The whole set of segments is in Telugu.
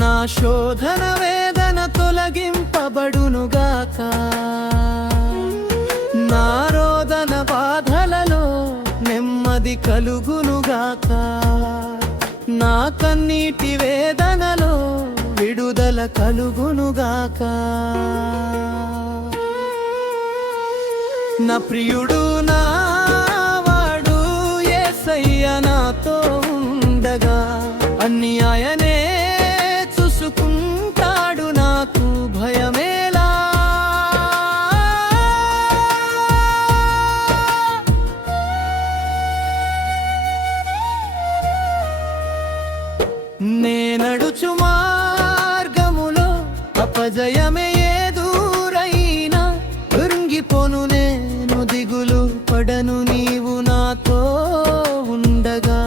నా శోధన వేదన తొలగింపబడునుగాక, నా రోదన బాధలలో నెమ్మది కలుగునుగాక, నా కన్నీటి వేదనలో విడుదల కలుగునుగాక. నా ప్రియుడు నా వాడు యేసయ్య నాతో ఉండగా, అన్ని ఆయనే చూసుకుంటాడు, నాకు భయమేలా. నేనడుచు మార్గములో అపజయమే ఎదురైనా కృంగిపోను నేను, దిగులు పడను నీవు నాతో ఉండగా.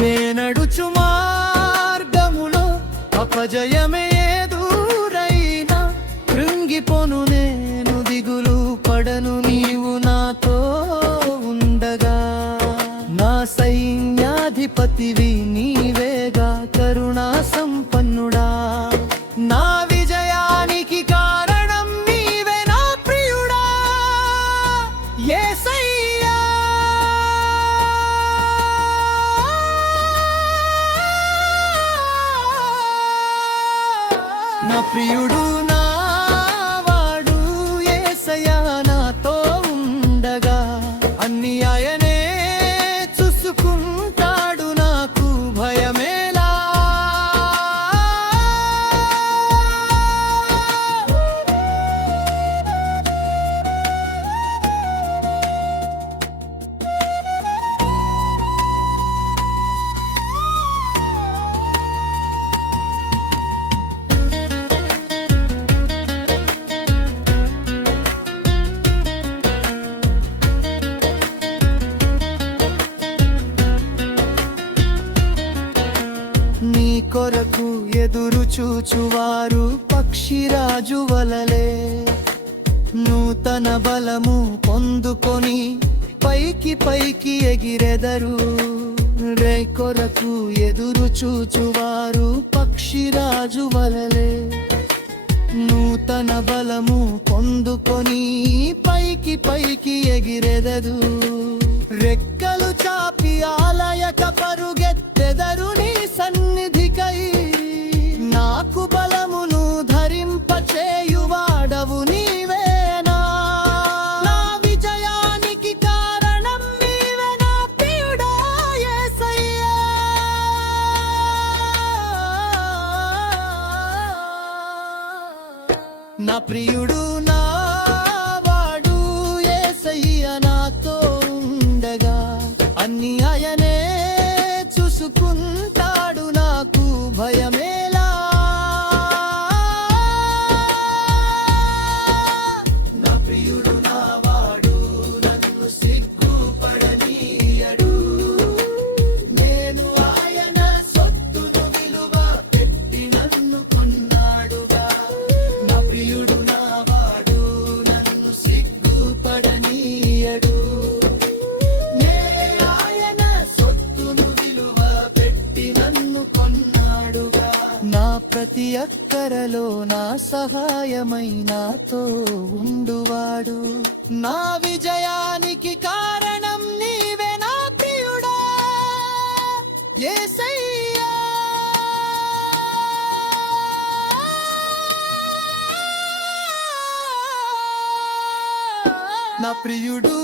నేనడుచు మార్గములో అపజయమే ఎదురైనా కృంగిపోను నేను, దిగులు పడను నీవు నాతో ఉండగా. నా సైన్యాధిపతివి నీవేగా, కరుణా సంపన్నుడా, నా విజయానికి కారణం నీవే నా ప్రియుడా యేసయ్యా. నా ప్రియుడు నా వాడు యేసయ్యా నాతో ఉండగా, అన్ని ఆయనే చూసుకుంటాడు, నాకు భయమేలా. నీ కొరకు ఎదురు చూచువారు పక్షిరాజు వలలే, నూతన బలము పొందుకొని పైకి పైకి ఎగిరెదరు. రే కొరకు ఎదురు చూచువారు పక్షిరాజు వలలే, నూతన బలము పొందుకొని పైకి పైకి ఎగిరెదరు. రెక్కలు చాపి ఆలయక పరుగెత్తెదరు నీ సన్నిధికై, నాకు బలమును ధరింపచేయువాడవు నీవేనా. నా విజయానికి కారణం నీవే నా ప్రియుడా యేసయ్యా. నా ప్రియుడు నా వాడు యేసయ్య నాతో ఉండగా, అన్ని ఆయనే చూసుకుంటాడు, నాకు భయమేలా. నా ప్రియుడు నా వాడు నన్ను సిగ్గుపడనీయడు, నేను ఆయన సొత్తును విలువ పెట్టి నన్ను కొన్నాడుగా. నా ప్రియుడు నా వాడు నన్ను సిగ్గుపడనీయడు, నా ప్రతి అక్కరలో నా సహాయమై నాతో ఉండువాడు, నా విజయానికి కారణం నీవే నా ప్రియుడా యేసయ్యా. నా ప్రియుడు